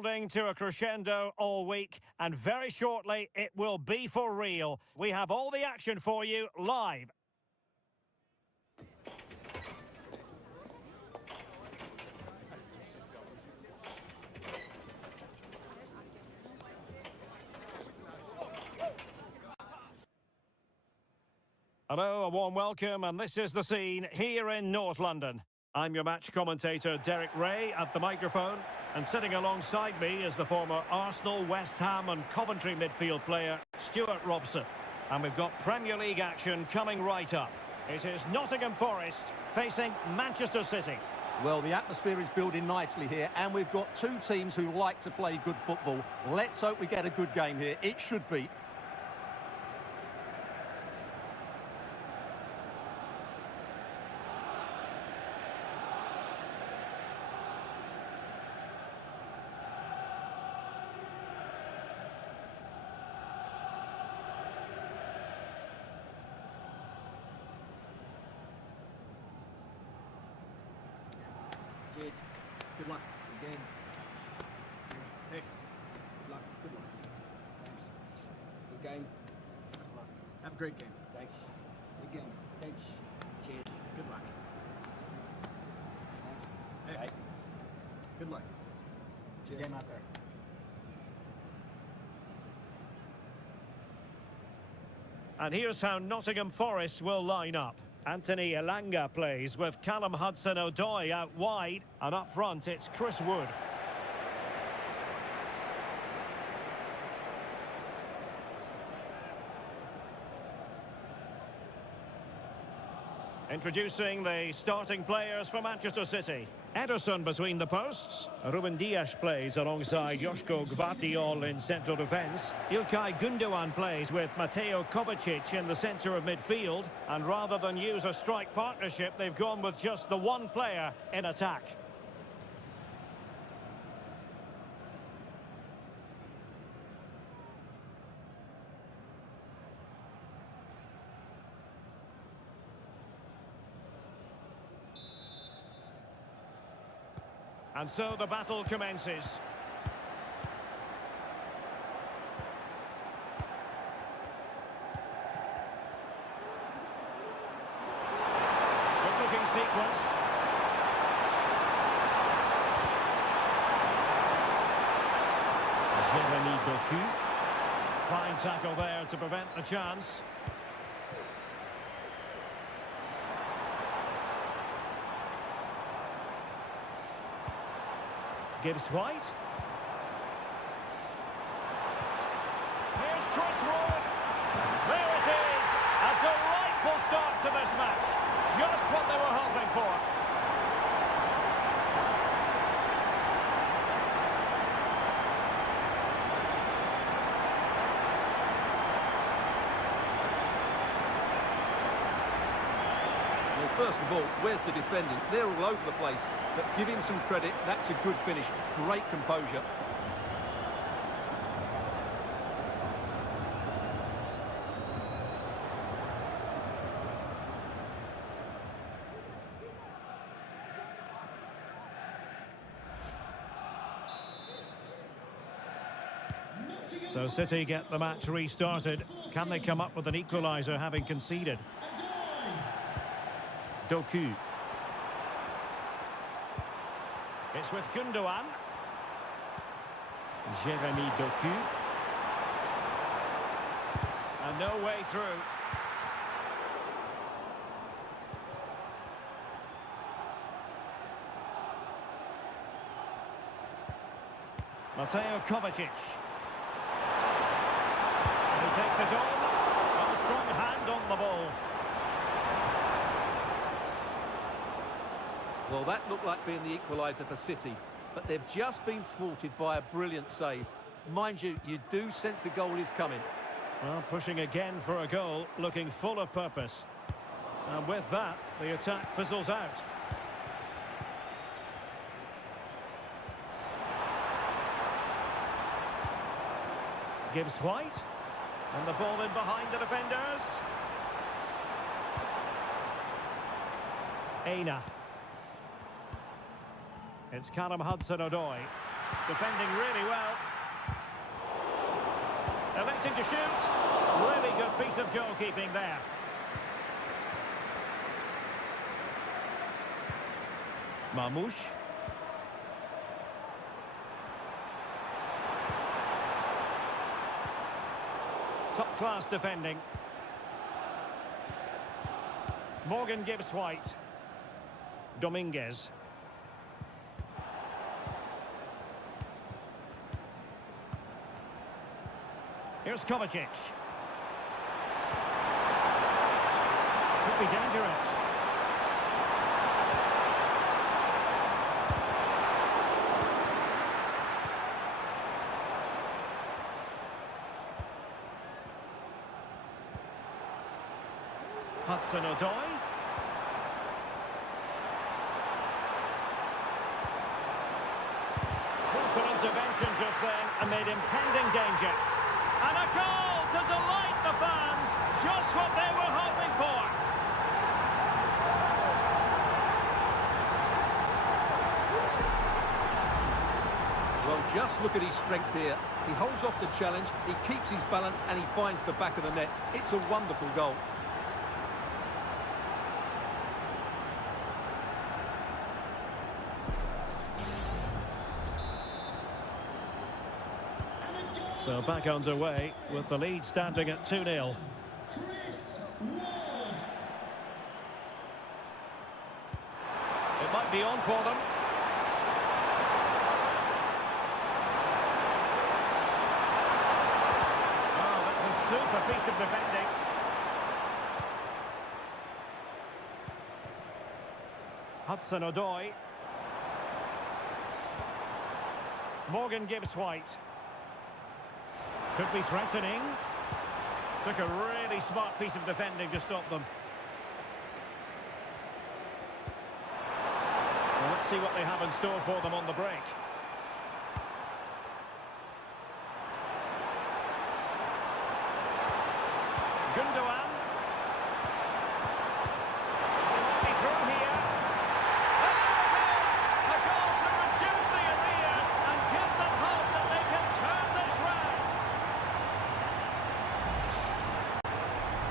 building to a crescendo all week, and very shortly it will be for real. We have all the action for you live. Hello, a warm welcome, and this is the scene here in North London. I'm your match commentator, Derek Ray, at the microphone, and sitting alongside me is the former Arsenal, West Ham and Coventry midfield player, Stuart Robson. And we've got Premier League action coming right up. It is Nottingham Forest facing Manchester City. Well, the atmosphere is building nicely here, and we've got two teams who like to play good football. Let's hope we get a good game here. It should be. Cheers. Good luck. Good game. Hey. Good luck. Good luck. Thanks. Good game. Thanks a lot. Have a great game. Thanks. Good game. Thanks. Cheers. Good luck. Thanks. Hey. Bye. Good luck. Cheers. Good game out there. And here's how Nottingham Forest will line up. Anthony Elanga plays with Callum Hudson-Odoi out wide, and up front it's Chris Wood. Introducing the starting players for Manchester City. Ederson between the posts. Ruben Dias plays alongside Joško Gvardiol in central defence. Ilkay Gundogan plays with Mateo Kovacic in the centre of midfield. And rather than use a strike partnership, they've gone with just the one player in attack. And so the battle commences. Good-looking sequence. Jeremy Doku. Fine tackle there to prevent the chance. Gibbs White. Here's Chris Wood. There it is. A delightful start to this match. Just what they were hoping for. Well, first of all, where's the defending? They're all over the place. But give him some credit, that's a good finish. Great composure. So City get the match restarted. Can they come up with an equaliser having conceded? Doku. It's with Gundogan. Jeremy Doku. And no way through. Mateo Kovacic. And he takes it on. A strong hand on the ball. Well, that looked like being the equaliser for City, but they've just been thwarted by a brilliant save. Mind you, you do sense a goal is coming. Well, pushing again for a goal, looking full of purpose. And with that, the attack fizzles out. Gibbs White. And the ball in behind the defenders. Aina. It's Callum Hudson-Odoi. Defending really well. Electing to shoot. Really good piece of goalkeeping there. Marmoush. Top-class defending. Morgan Gibbs White. Dominguez. Here's Kovacic. Could be dangerous. Hudson-Odoi. Forceful intervention just then amid impending danger. And a goal to delight the fans. Just what they were hoping for. Well, just look at his strength here. He holds off the challenge, he keeps his balance, and he finds the back of the net. It's a wonderful goal. So back underway with the lead standing at 2-0. It might be on for them. Oh, that's a super piece of defending. Hudson-Odoi. Morgan Gibbs White. Could be threatening. Took a really smart piece of defending to stop them. Well, let's see what they have in store for them on the break. Gundogan. They might be through here. And there it is! A goal to reduce the arrears and give them hope that they can turn this round.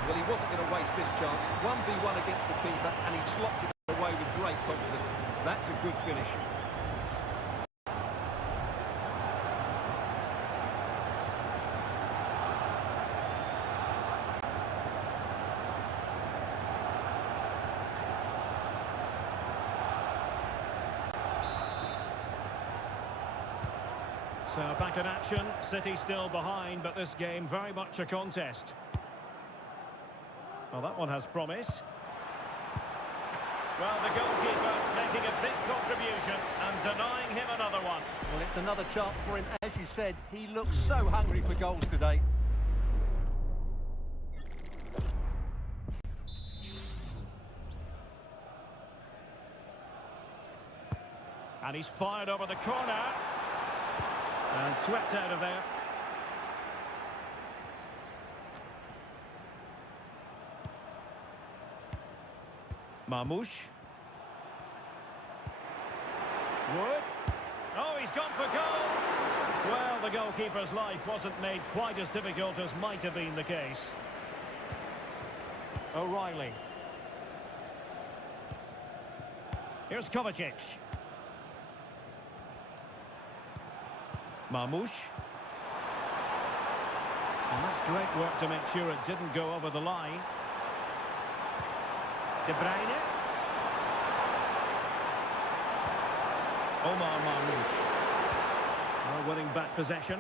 Well, he wasn't going to waste this chance. 1v1 against the keeper, and he slots it away with great confidence. That's a good finish. So back in action, City still behind, but this game very much a contest. Well, that one has promise. Well, the goalkeeper making a big contribution and denying him another one. Well, it's another chance for him. As you said, he looks so hungry for goals today. And he's fired over the corner. And swept out of there. Marmoush. Wood. Oh, he's gone for goal. Well, the goalkeeper's life wasn't made quite as difficult as might have been the case. O'Reilly. Here's Kovacic. Marmoush. And that's great work to make sure it didn't go over the line. De Bruyne. Omar Marmoush. Well, winning back possession.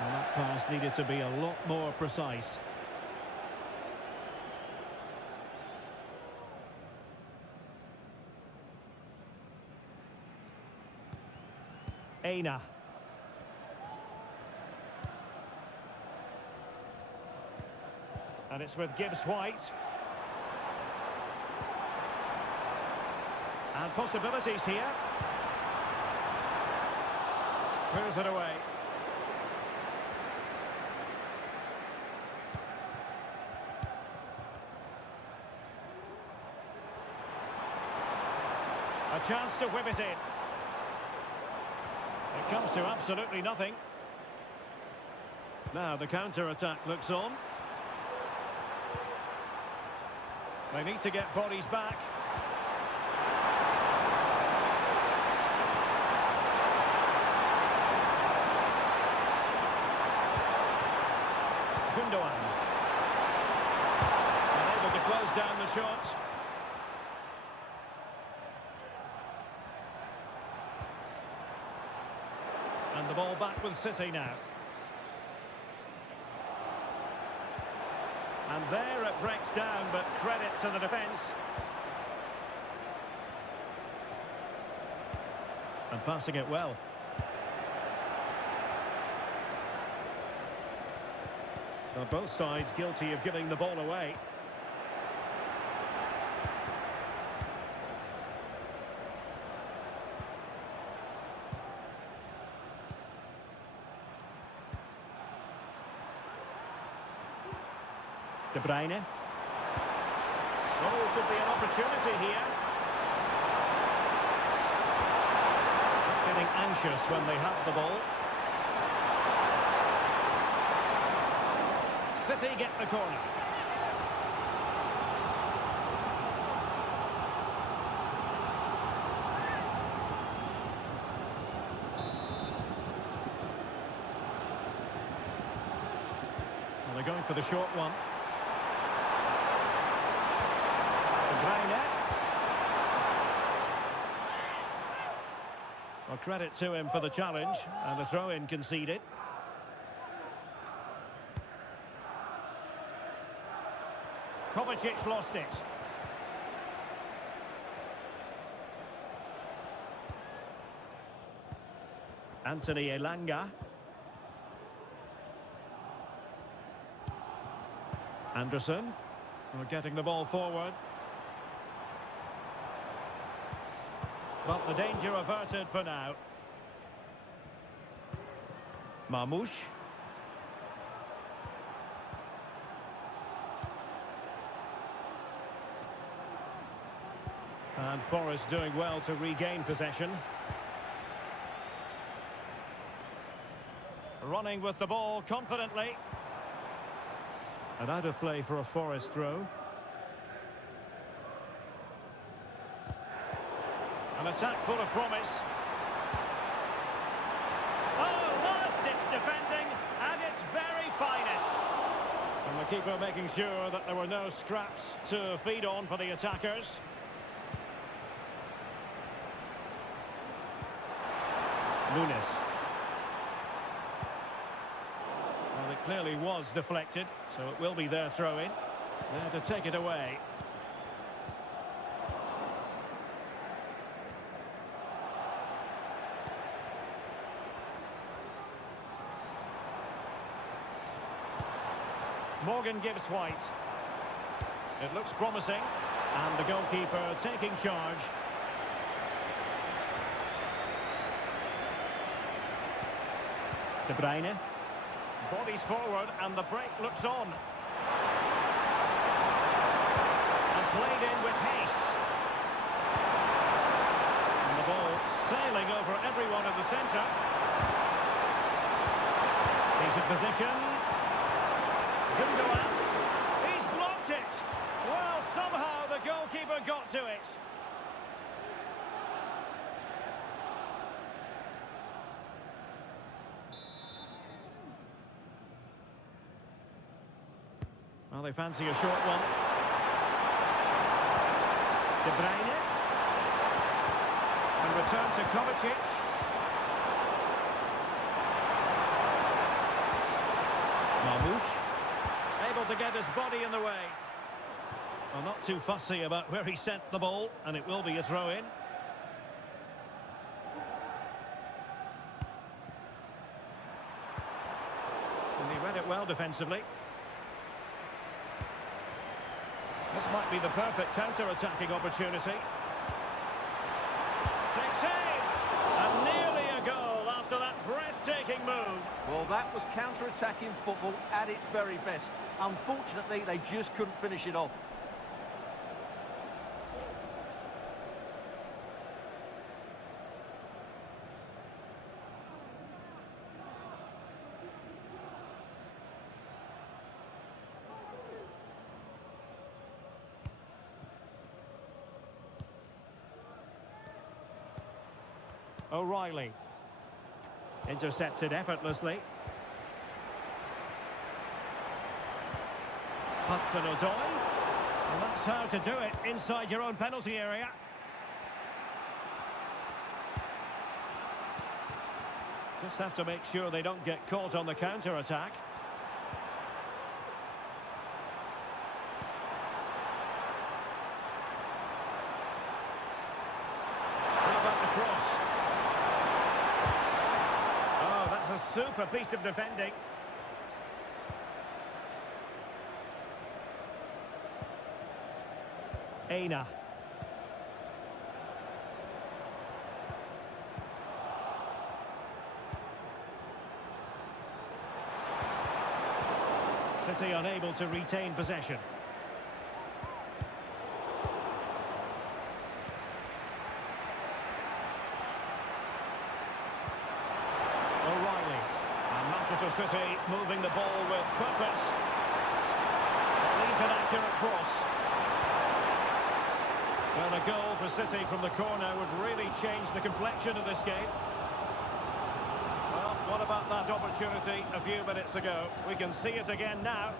And that pass needed to be a lot more precise. Aina. And it's with Gibbs White. And possibilities here. Clears it away. A chance to whip it in. It comes to absolutely nothing. Now the counter-attack looks on. They need to get bodies back. Gundogan. Unable to close down the shots. And the ball back with City now. And there it breaks down, but credit to the defence. And passing it well. Well, both sides guilty of giving the ball away. De Bruyne. Oh, could be an opportunity here. Getting anxious when they have the ball. City get the corner. Well, they're going for the short one. Well, credit to him for the challenge, and a throw-in conceded. Kovacic lost it. Anthony Elanga. Anderson. We're getting the ball forward. But the danger averted for now. Marmoush. And Forest doing well to regain possession. Running with the ball confidently. And out of play for a Forest throw. An attack full of promise. Oh, last-ditch defending at its very finest. And the keeper making sure that there were no scraps to feed on for the attackers. Nunes. Well, it clearly was deflected, so it will be their throw-in. There to take it away. Morgan gives White. It looks promising, and the goalkeeper taking charge. De Bruyne. Bodies forward, and the break looks on. And played in with haste. And the ball sailing over everyone in the centre. He's in position. Gundogan. He's blocked it. Well, somehow the goalkeeper got to it. Well, they fancy a short one. De Bruyne. And return to Kovacic. Marmoush. Able to get his body in the way. Well, not too fussy about where he sent the ball, and it will be a throw-in. And he read it well defensively. This might be the perfect counter-attacking opportunity. Takes aim! And nearly a goal after that breathtaking move. Well, that was counter-attacking football at its very best. Unfortunately, they just couldn't finish it off. O'Reilly. Intercepted effortlessly. Hudson-Odoi. And that's how to do it inside your own penalty area. Just have to make sure they don't get caught on the counter-attack. How about the cross? Oh, that's a super piece of defending. Aina. City unable to retain possession. O'Reilly. And Manchester City moving the ball with purpose. Leads an accurate cross. Well, a goal for City from the corner would really change the complexion of this game. Well, what about that opportunity a few minutes ago? We can see it again now.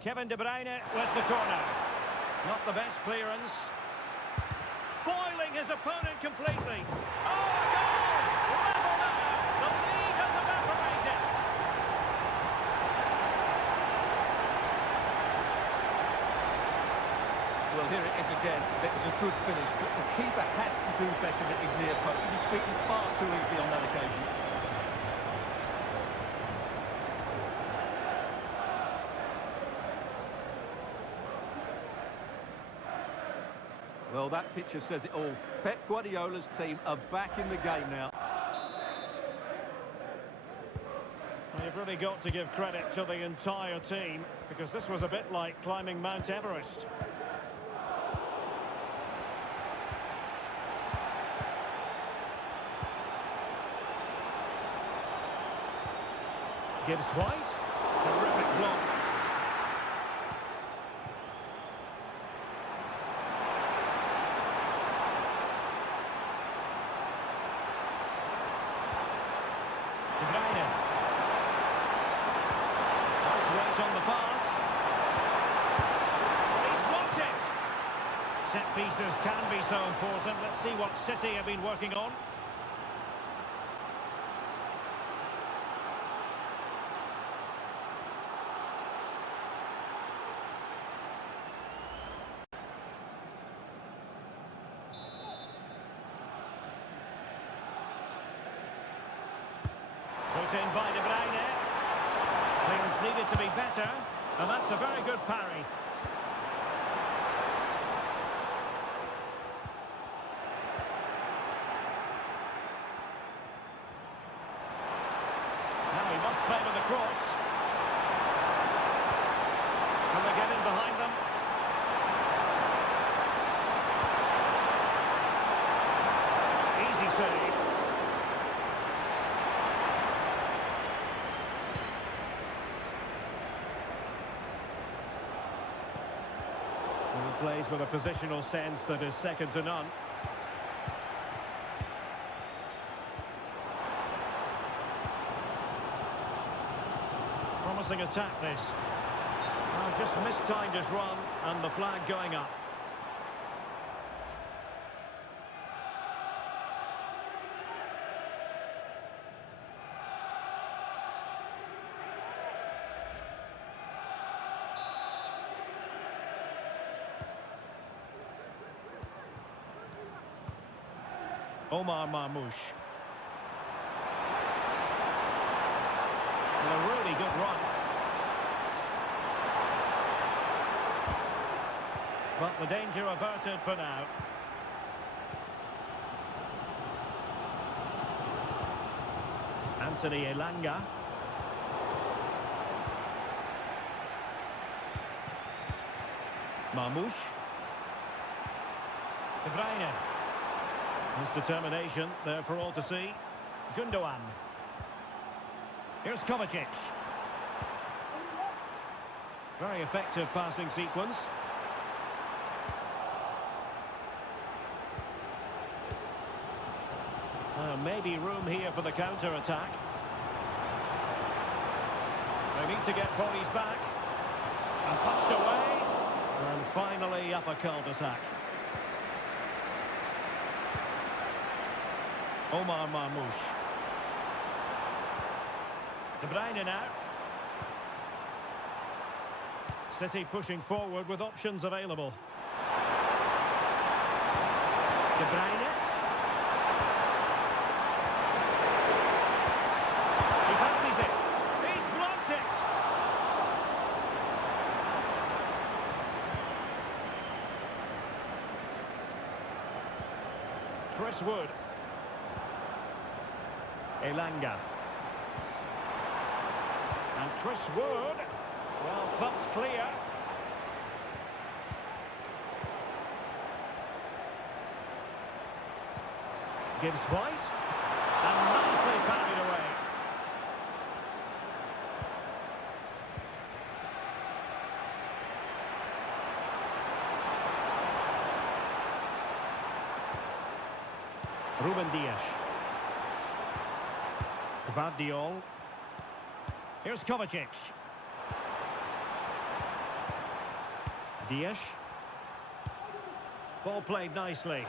Kevin De Bruyne with the corner. Not the best clearance. Foiling his opponent completely. Oh, a goal! Level now! The lead has evaporated. Well, here it is again. It was a good finish, but the keeper has to do better than his near post. He was beaten far too easily on that occasion. Well, that picture says it all. Pep Guardiola's team are back in the game now. Well, you've really got to give credit to the entire team, because this was a bit like climbing Mount Everest. Gibbs White. Terrific block. De Bruyne. Nice weight on the pass. He's blocked it. Set pieces can be so important. Let's see what City have been working on. Put in by De Bruyne. Clearance needed to be better, and that's a very good parry. Now he must favour the cross. Can they get in behind them? Easy save. He plays with a positional sense that is second to none. Promising attack this. Oh, just mistimed his run and the flag going up. Omar Marmoush. And a really good run. But the danger averted for now. Anthony Elanga. Marmoush. De Bruyne. His determination there for all to see. Gundogan. Here's Kovacic. Very effective passing sequence. Maybe room here for the counter-attack. They need to get bodies back. And punched away. And finally up a cul-de-sac. Omar Marmoush. De Bruyne now. City pushing forward with options available. De Bruyne. He fancies it. He's blocked it. Chris Wood. Elanga. And Chris Wood. Well, thumped clear. Gives White. And nicely parried away. Ruben Dias. Gvardiol. Here's Kovacic. Dias. Ball played nicely.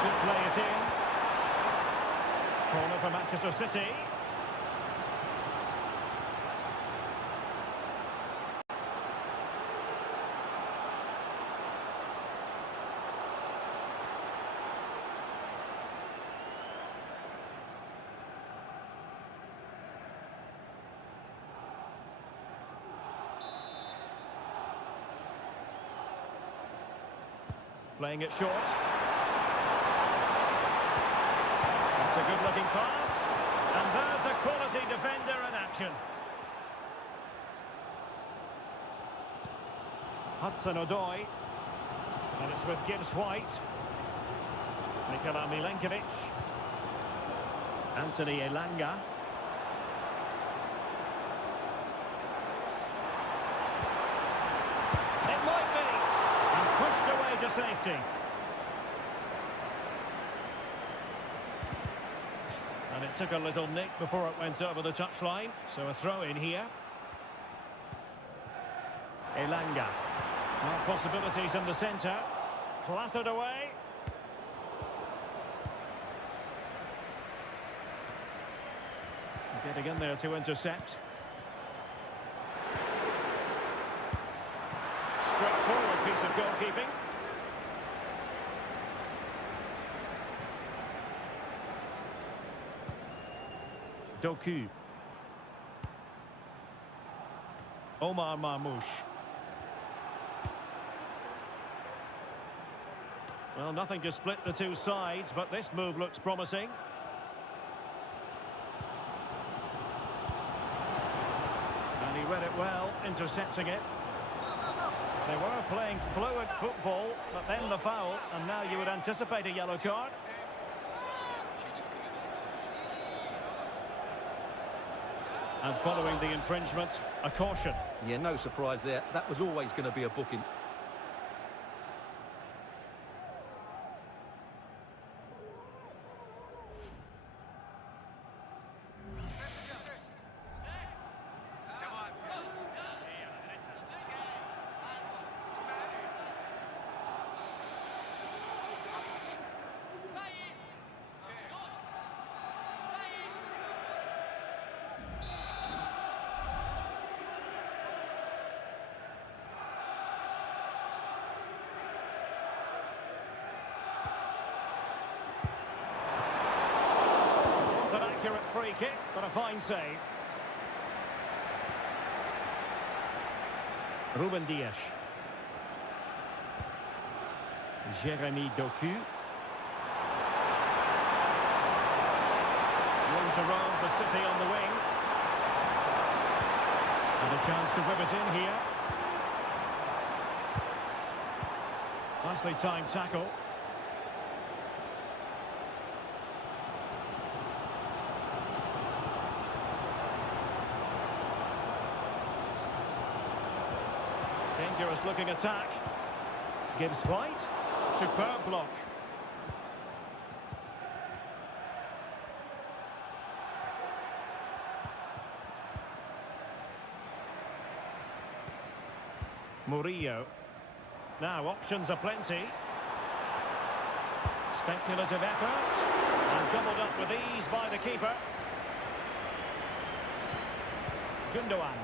Could play it in. Corner for Manchester City. Playing it short. That's a good-looking pass. And there's a quality defender in action. Hudson-Odoi. And it's with Gibbs-White. Nikola Milenkovic. Anthony Elanga. It might be. And pushed away to safety. And it took a little nick before it went over the touchline. So a throw in here. Elanga. More possibilities in the centre. Clattered away. Getting in there to intercept. Straightforward piece of goalkeeping. Doku. Omar Marmoush. Well, nothing to split the two sides, but this move looks promising. And he read it well, intercepting it. They were playing fluid football, but then the foul, and now you would anticipate a yellow card. And following the infringement, a caution. Yeah, no surprise there. That was always going to be a booking. Accurate free kick, but a fine save. Ruben Dias. Jeremy Doku. Room to roam for City on the wing. And a chance to whip it in here. Nicely timed tackle. Dangerous looking attack. Gibbs White. Superb block. Murillo. Now options are plenty. Speculative effort. And gobbled up with ease by the keeper. Gundogan.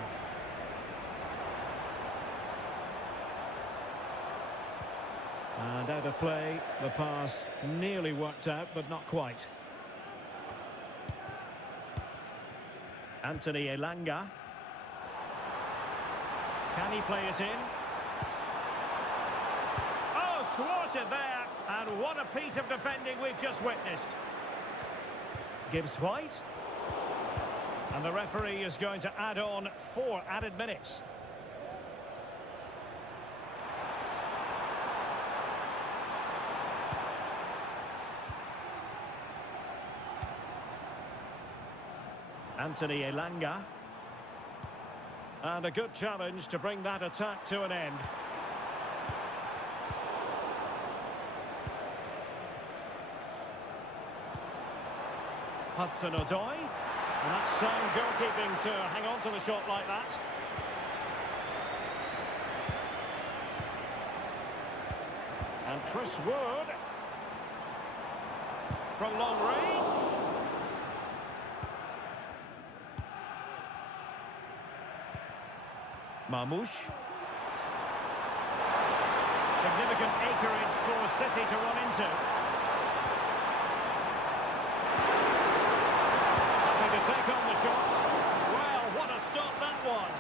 And out of play, the pass nearly worked out, but not quite. Anthony Elanga. Can he play it in? Oh, thwarted there! And what a piece of defending we've just witnessed. Gibbs White. And the referee is going to add on 4 added minutes. Anthony Elanga. And a good challenge to bring that attack to an end. Hudson-Odoi. And that's sound goalkeeping to hang on to the shot like that. And Chris Wood. From long range. Marmoush. Significant acreage for City to run into. Happy to take on the shot. Well, what a stop that was.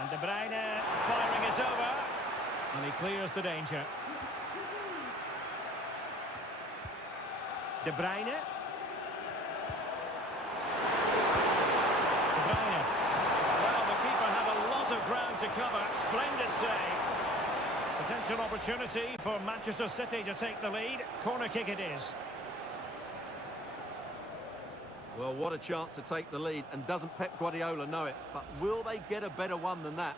And De Bruyne firing it over. And he clears the danger. De Bruyne. De Bruyne. Well, the keeper had a lot of ground to cover. Splendid save. Potential opportunity for Manchester City to take the lead. Corner kick it is. Well, what a chance to take the lead, and doesn't Pep Guardiola know it? But will they get a better one than that?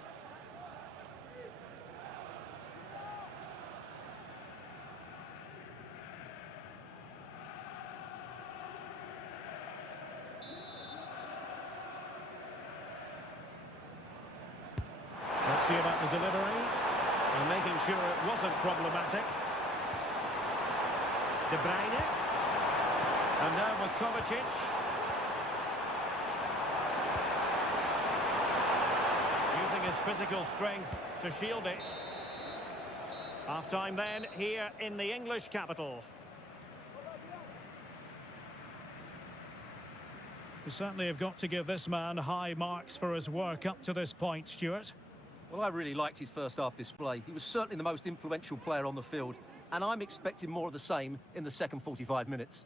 Let's see about the delivery. And making sure it wasn't problematic. De Bruyne. And now with Kovacic. Using his physical strength to shield it. Half-time then, here in the English capital. We certainly have got to give this man high marks for his work up to this point, Stuart. Well, I really liked his first half display. He was certainly the most influential player on the field, and I'm expecting more of the same in the second 45 minutes.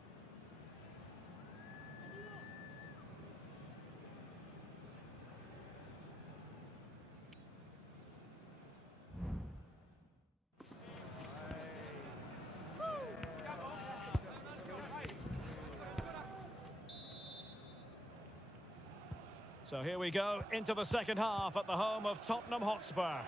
So here we go into the second half at the home of Tottenham Hotspur.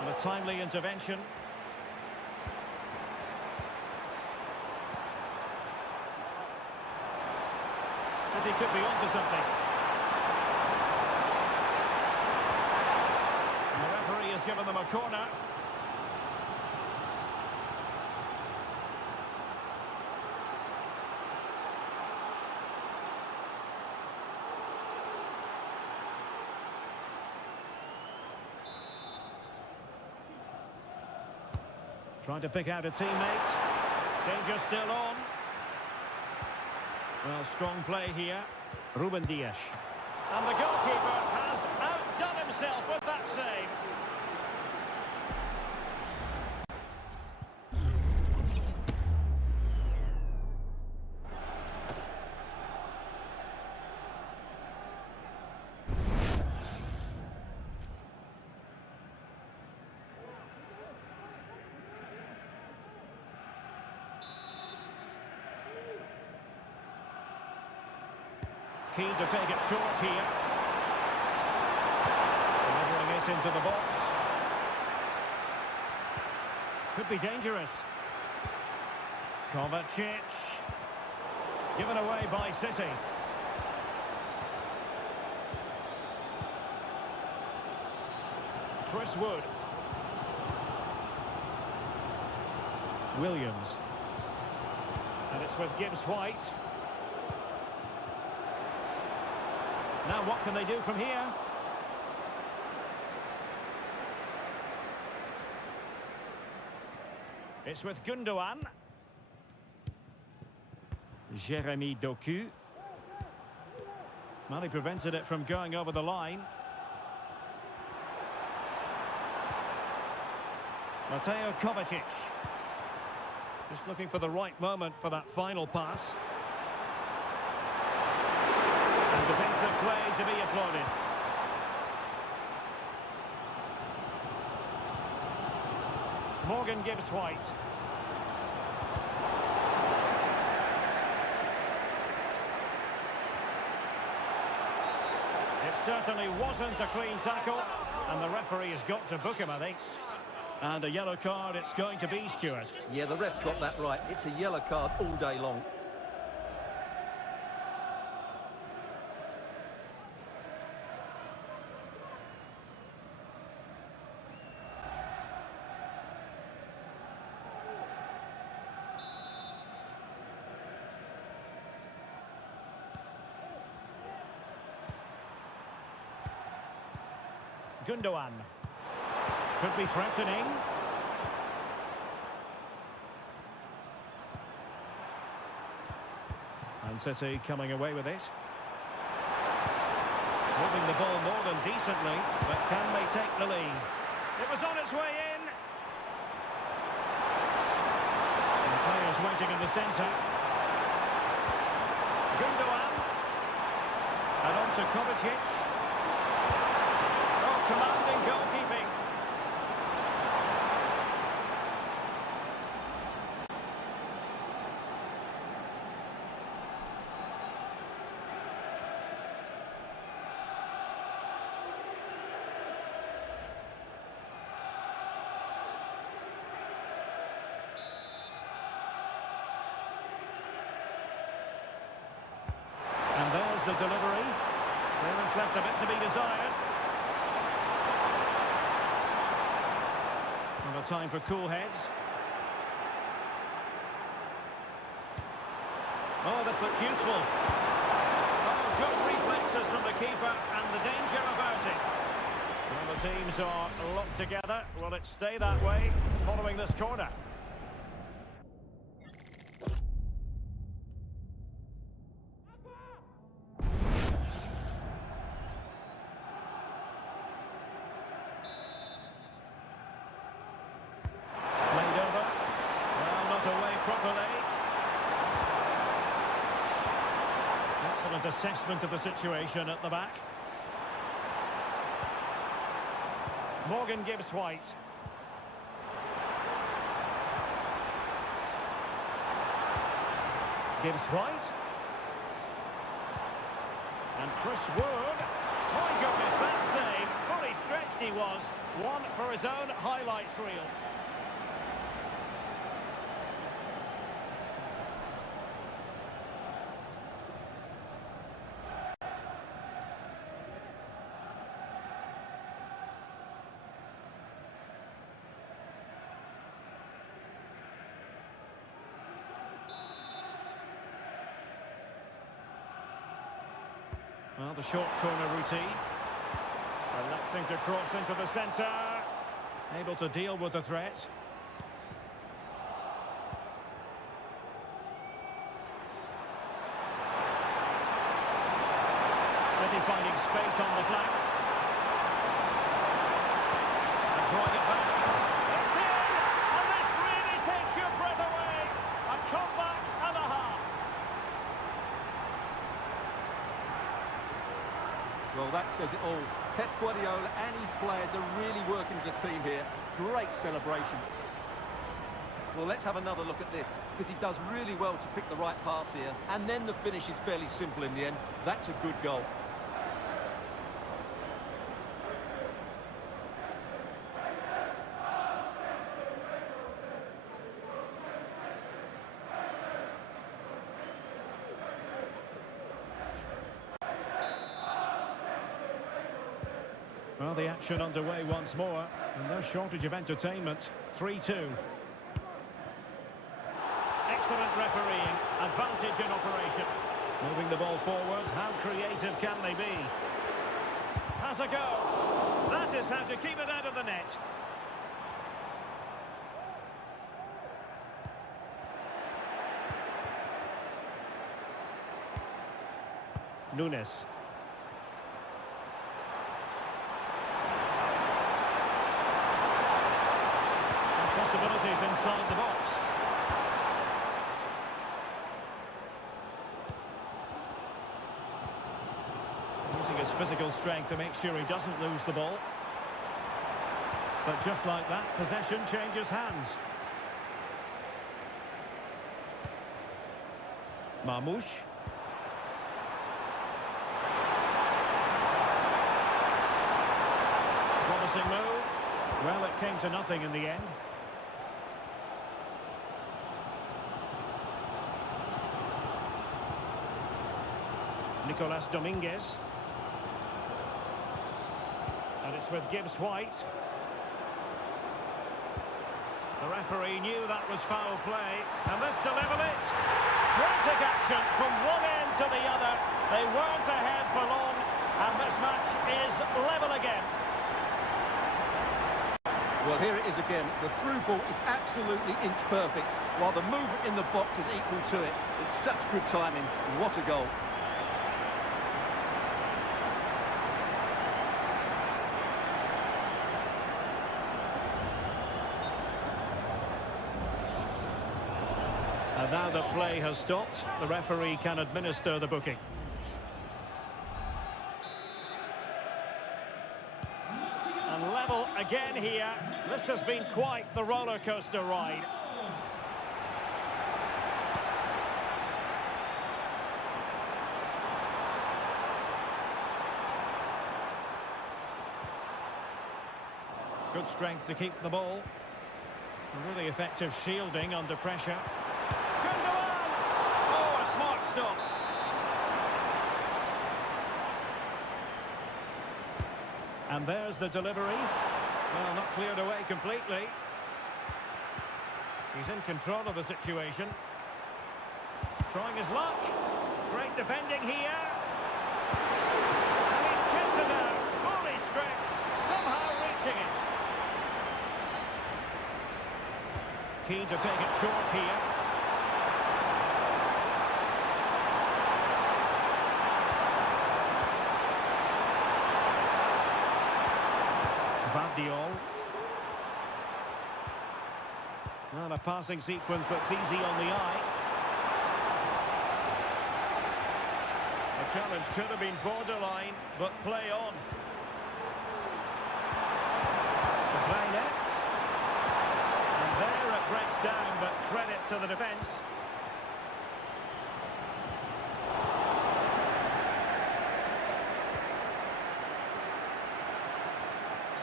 And a timely intervention. City could be onto something. And the referee has given them a corner. Trying to pick out a teammate. Danger still on. Well, strong play here. Ruben Dias. And the goalkeeper has outdone himself with that save. keen to take it short here. Delivering it into the box. Could be dangerous. Kovacic. Given away by City. Chris Wood. Williams. And it's with Gibbs-White. Now what can they do from here? It's with Gundogan. Jeremy Doku. Well, he prevented it from going over the line. Mateo Kovacic. Just looking for the right moment for that final pass. And defensive play to be applauded. Morgan Gibbs-White. It certainly wasn't a clean tackle, and the referee has got to book him, I think. And a yellow card it's going to be, Stuart. Yeah, the ref's got that right. It's a yellow card all day long. Gundogan. Could be threatening. And City coming away with it. Moving the ball more than decently, but can they take the lead? It was on its way in. And players waiting in the centre. Gundogan. And on to Kovacic. Commanding goalkeeping. And there's the delivery. There is left a bit to be desired. Time for cool heads. Oh, this looks useful. Oh, good reflexes from the keeper and the danger about it. Well, the teams are locked together. Will it stay that way following this corner? Assessment of the situation at the back. Morgan Gibbs-White. Gibbs-White. And Chris Wood. My goodness, that save. Fully stretched he was. One for his own highlights reel. Well, the short corner routine. Electing to cross into the centre. Able to deal with the threat. City finding space on the flank. And drawing it back. It's in! And this really takes your breath away. A comeback and a half. Well, that says it all. Pep Guardiola and his players are really working as a team here. Great celebration. Well, let's have another look at this, because he does really well to pick the right pass here, and then the finish is fairly simple in the end. That's a good goal. Well, the action underway once more, and no shortage of entertainment. 3-2. Excellent refereeing, advantage in operation. Moving the ball forward, how creative can they be? Has a go. That is how to keep it out of the net. Nunes. Possibilities inside the box. Using his physical strength to make sure he doesn't lose the ball. But just like that, possession changes hands. Marmoush. Promising move. Well, it came to nothing in the end. Nicolas Dominguez. And it's with Gibbs White. The referee knew that was foul play, and this to level it. Frantic action from one end to the other. They weren't ahead for long, and this match is level again. Well, here it is again. The through ball is absolutely inch perfect, while the movement in the box is equal to it. It's such good timing. What a goal. And now that play has stopped, the referee can administer the booking. And level again here. This has been quite the roller coaster ride. Good strength to keep the ball. Really effective shielding under pressure. Oh, a smart stop. And there's the delivery. Well, not cleared away completely. He's in control of the situation. Trying his luck. Great defending here. And he's kept it out. Fully stretched. Somehow reaching it. Keen to take it short here. Diol. Well, a passing sequence that's easy on the eye. The challenge could have been borderline, but play on. The play net. And there it breaks down, but credit to the defence.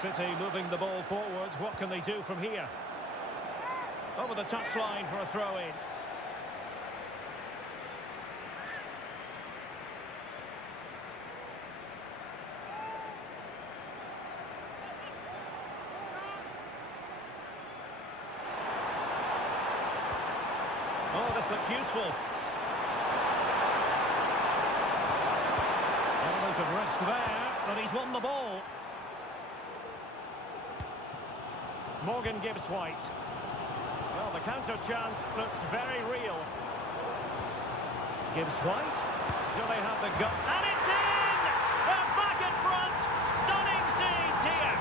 City moving the ball forwards. What can they do from here? Over the touchline for a throw-in. Oh, this looks useful. Element of risk there, but he's won the ball. Morgan Gibbs White. Well, the counter chance looks very real. Gibbs White. Do they have the gut? And it's in! They're back in front! Stunning scenes here!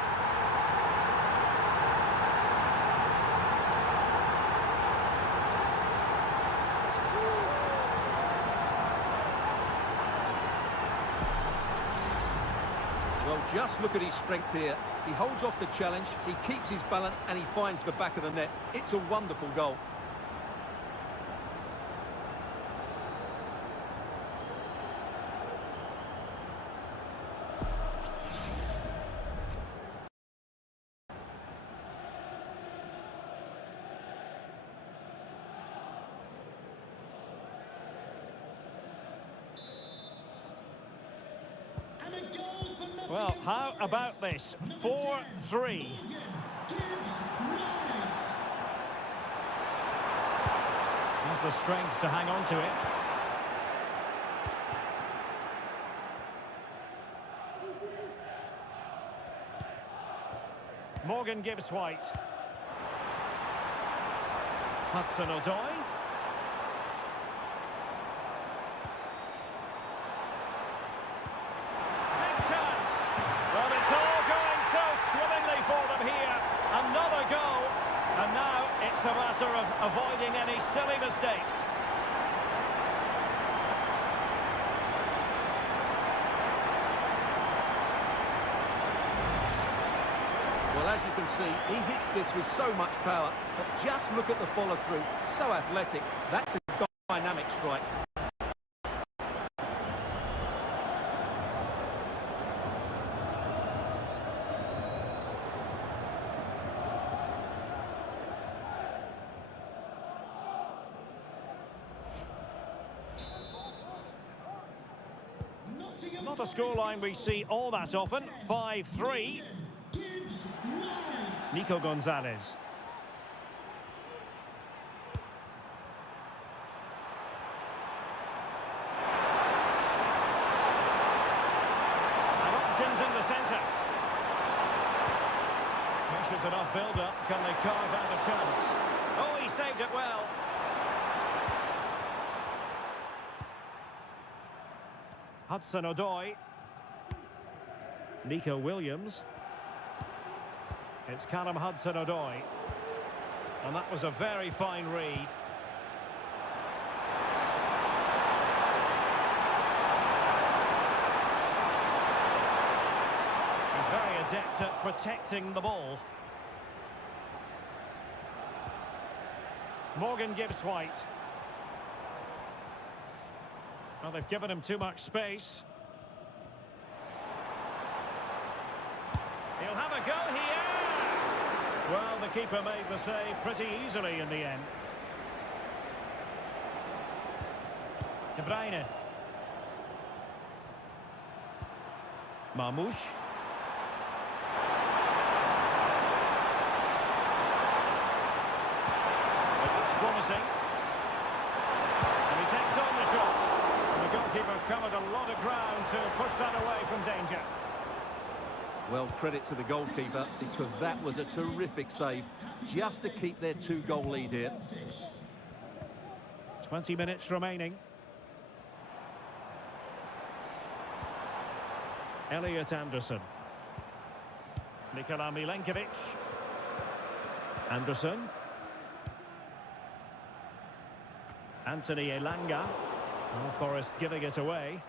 Well, just look at his strength here. He holds off the challenge, he keeps his balance, and he finds the back of the net. It's a wonderful goal. Well, how about this? 4-3. Has the strength to hang on to it. Morgan Gibbs-White. Hudson-Odoi. For them here, another goal, and now it's a matter of avoiding any silly mistakes. Well, as you can see, he hits this with so much power, but just look at the follow-through, so athletic. That's a dynamic strike. Not a scoreline we see all that often. 5-3. Nico Gonzalez. And options in the centre. Patient enough build-up. Can they carve out a chance? Oh, he saved it well. Hudson-Odoi. Nico Williams. It's Callum Hudson-Odoi. And that was a very fine read. He's very adept at protecting the ball. Morgan Gibbs-White. Well, they've given him too much space. He'll have a go here! Well, the keeper made the save pretty easily in the end. De Bruyne. Marmoush. It looks promising. And he takes on the shot. And the goalkeeper covered a lot of ground to push that away from danger. Well, credit to the goalkeeper, because that was a terrific save, just to keep their 2-goal lead here. 20 minutes remaining. Elliot Anderson. Nikola Milenkovic. Anderson. Anthony Elanga. Oh, Forest giving it away.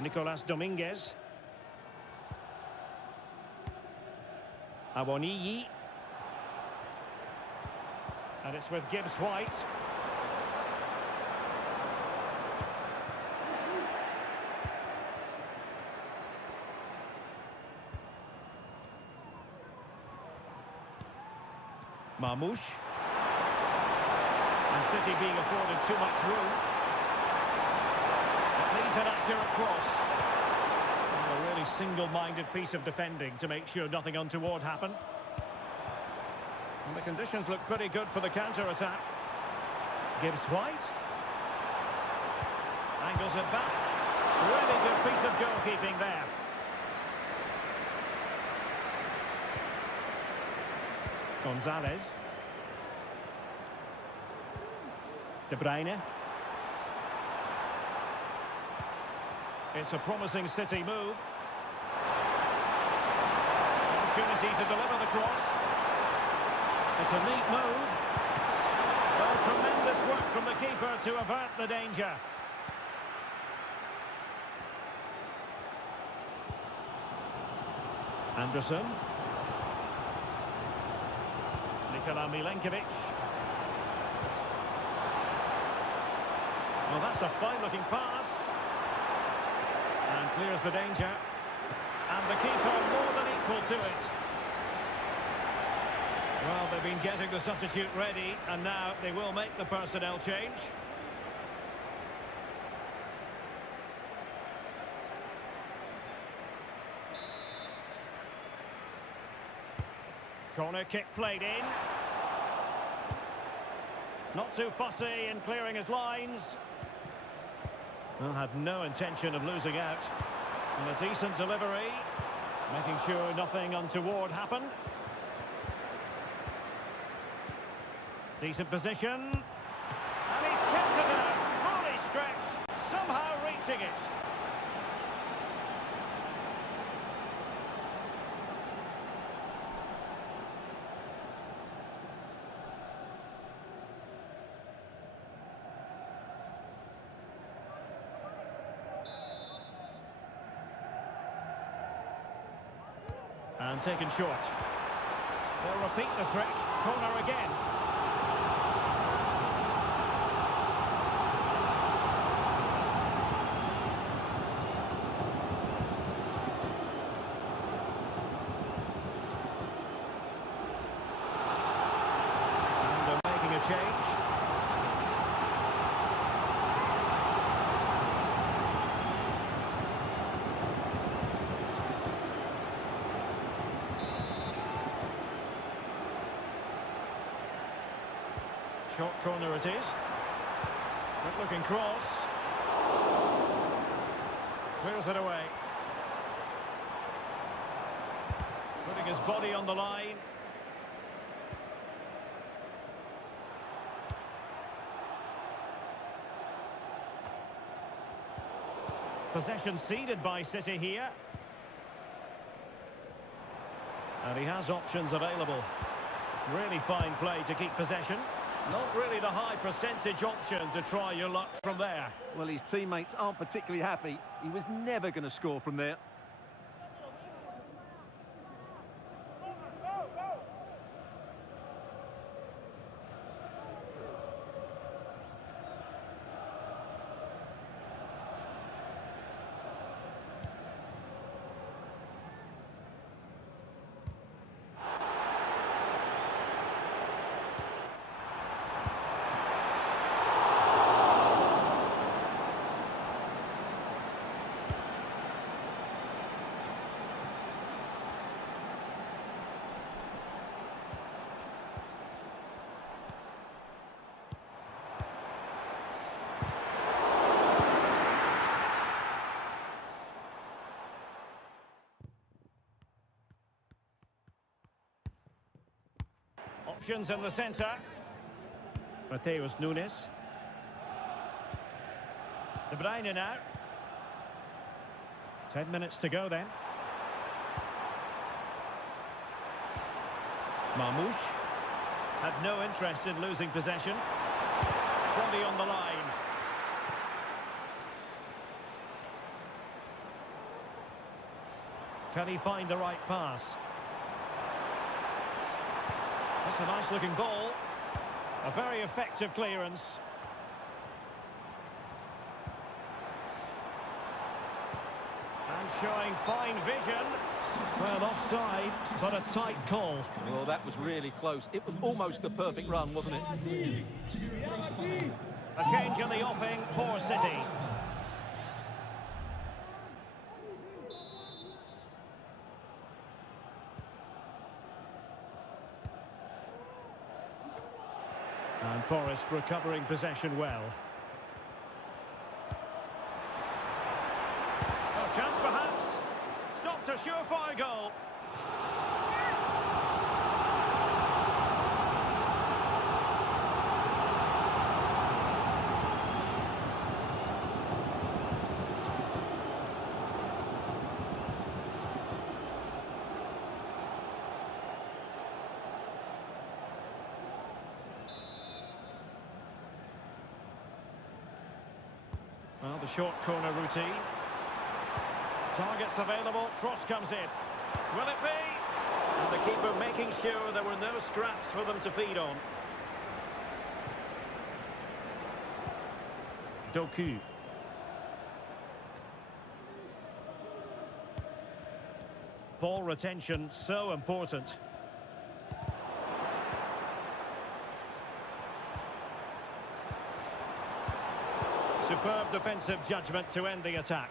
Nicolas Dominguez. Awoniyi. And it's with Gibbs-White. Marmoush. And City being afforded too much room. Needs an accurate cross. And a really single-minded piece of defending to make sure nothing untoward happened. And the conditions look pretty good for the counter-attack. Gibbs-White. Angles it back. Really good piece of goalkeeping there. Gonzalez. De Bruyne. It's a promising City move. Opportunity to deliver the cross. It's a neat move. Well, tremendous work from the keeper to avert the danger. Anderson. Nikola Milenkovic. Well, that's a fine-looking pass. And clears the danger. And the keeper more than equal to it. Well, they've been getting the substitute ready, and now they will make the personnel change. Corner kick played in. Not too fussy in clearing his lines. Well, had no intention of losing out. And a decent delivery, making sure nothing untoward happened. Decent position. And he's kept it out, fully stretched, somehow reaching it. And taken short. They'll repeat the trick. Corner again. And they're making a change. Short corner it is. Good looking cross. Clears it away. Putting his body on the line. Possession ceded by City here. And he has options available. Really fine play to keep possession. Not really the high percentage option to try your luck from there. Well, his teammates aren't particularly happy. He was never going to score from there. Options in the centre. Mateus Nunes. De Bruyne now. 10 minutes to go then. Marmoush had no interest in losing possession. Body on the line. Can he find the right pass? That's a nice looking ball. A very effective clearance. And showing fine vision. Well, offside, but a tight call. Well, that was really close. It was almost the perfect run, wasn't it? A change in the offing for City. And Forest recovering possession well. A chance perhaps. Stopped a surefire goal. Well, the short corner routine. Targets available, cross comes in. Will it be? And the keeper making sure there were no scraps for them to feed on. Doku. Ball retention, so important. Superb defensive judgment to end the attack.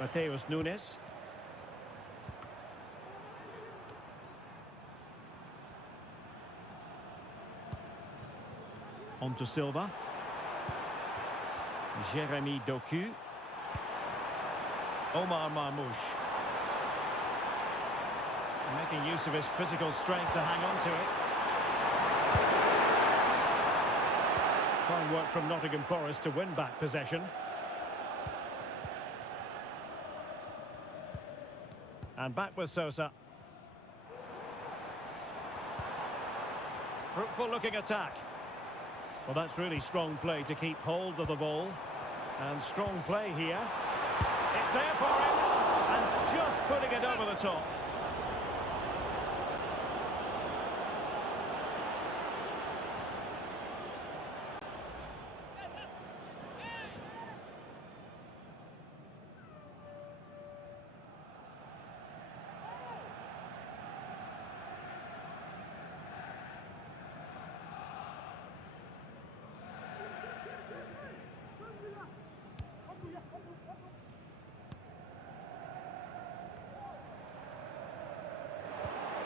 Mateus Nunes. On to Silva. Jeremy Doku. Omar Marmouche. Making use of his physical strength to hang on to it. Fine work from Nottingham Forest to win back possession. And back with Sosa. Fruitful looking attack. Well, that's really strong play to keep hold of the ball. And strong play here. It's there for him. And just putting it over the top.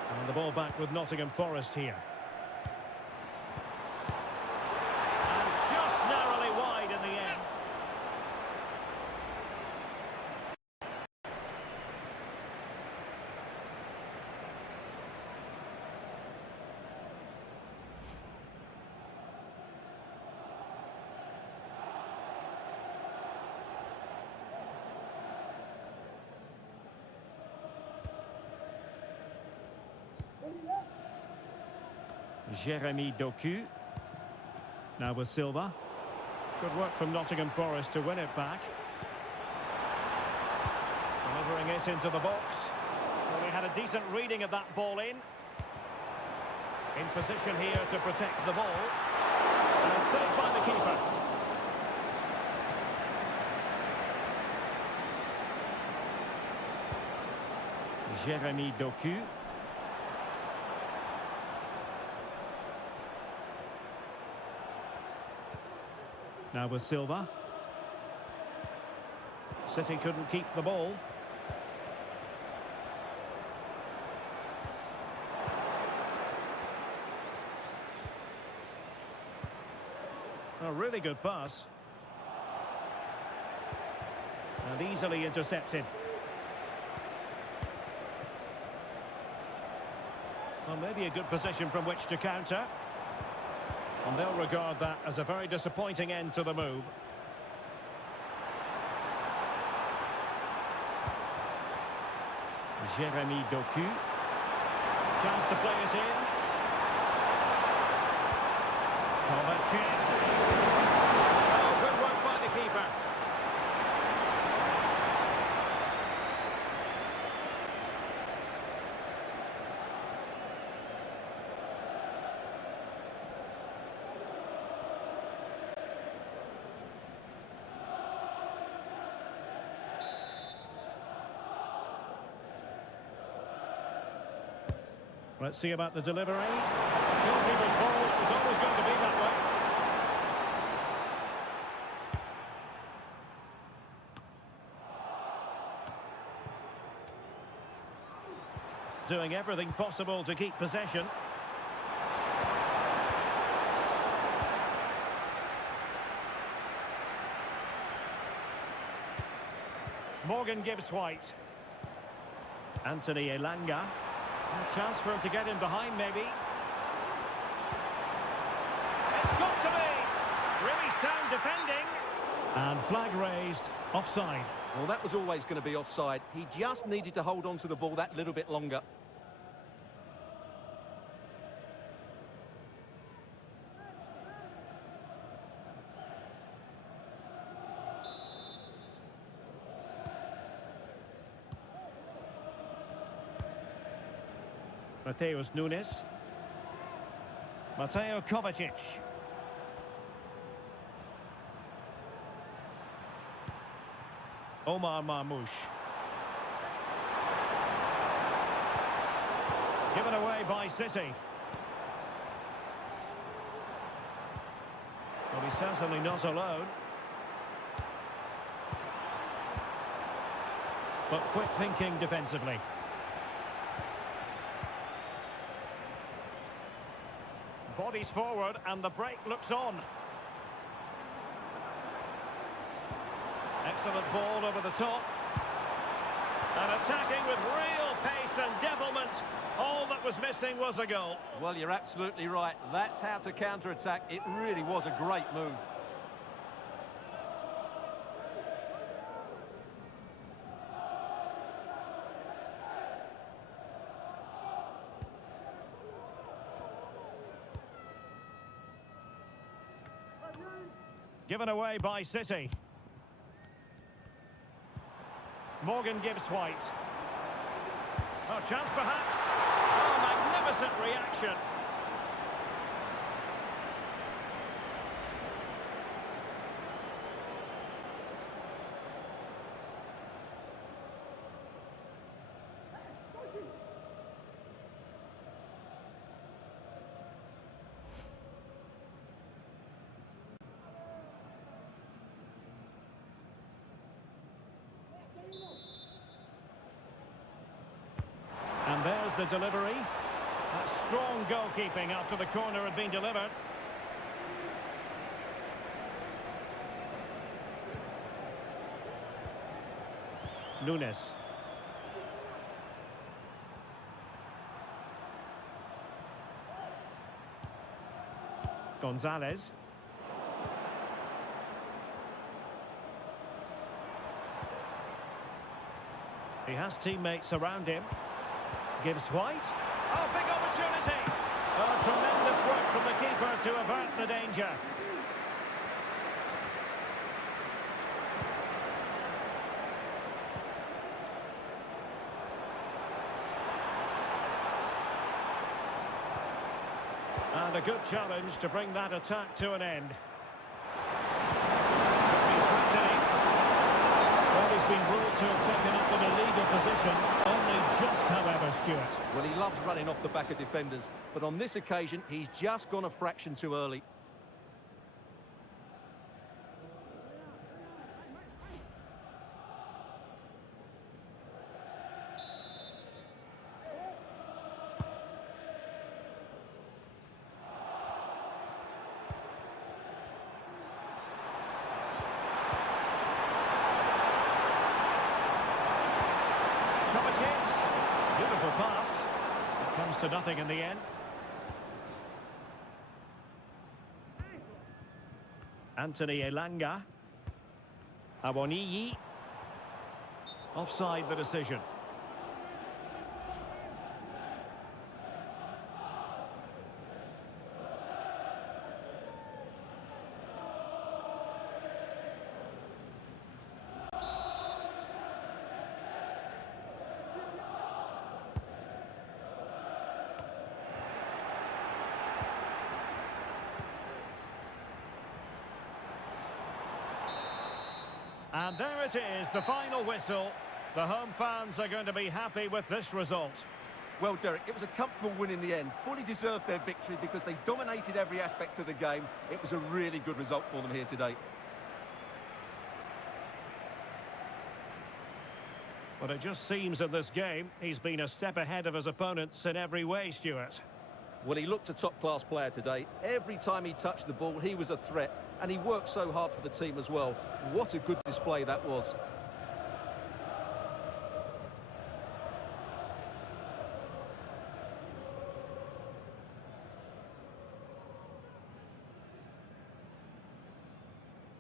And the ball back with Nottingham Forest here. And just narrowly wide in the end. Jeremy Doku. Now with Silva. Good work from Nottingham Forest to win it back. Delivering it into the box. Well, he had a decent reading of that ball in. In position here to protect the ball. And saved by the keeper. Jeremy Doku. Now with Silva. City couldn't keep the ball. A really good pass. And easily intercepted. Well, maybe a good position from which to counter. And they'll regard that as a very disappointing end to the move. Jeremy Doku. Chance to play it in. Kovacic. Oh, good work by the keeper. Let's see about the delivery. Goalkeeper's ball is always going to be that way. Doing everything possible to keep possession. Morgan Gibbs-White. Anthony Elanga. A chance for him to get in behind, maybe. It's got to be! Really sound defending. And flag raised, offside. Well, that was always going to be offside. He just needed to hold on to the ball that little bit longer. Mateus Nunes. Mateo Kovacic. Omar Marmoush. Given away by City. Well, he's certainly not alone. But quick thinking defensively. Bodies forward and the break looks on. Excellent ball over the top. And attacking with real pace and devilment. All that was missing was a goal. Well, you're absolutely right. That's how to counter-attack. It really was a great move. Given away by City. Morgan Gibbs White. Oh, chance perhaps. Oh, magnificent reaction. And there's the delivery. That's strong goalkeeping after the corner had been delivered. Nunes. Gonzalez. He has teammates around him. Gibbs White. Oh, big opportunity. Oh, tremendous work from the keeper to avert the danger. And a good challenge to bring that attack to an end. Well, he's been ruled to have taken up an illegal position, only just, however, Stuart. Well, he loves running off the back of defenders, but on this occasion, he's just gone a fraction too early. Beautiful pass. It comes to nothing in the end. Anthony Elanga. Awoniyi. Offside the decision. And there it is, the final whistle. The home fans are going to be happy with this result. Well, Derek, it was a comfortable win in the end. Fully deserved their victory because they dominated every aspect of the game. It was a really good result for them here today. But it just seems in this game, he's been a step ahead of his opponents in every way, Stuart. Well, he looked a top-class player today. Every time he touched the ball, he was a threat. And he worked so hard for the team as well. What a good display that was.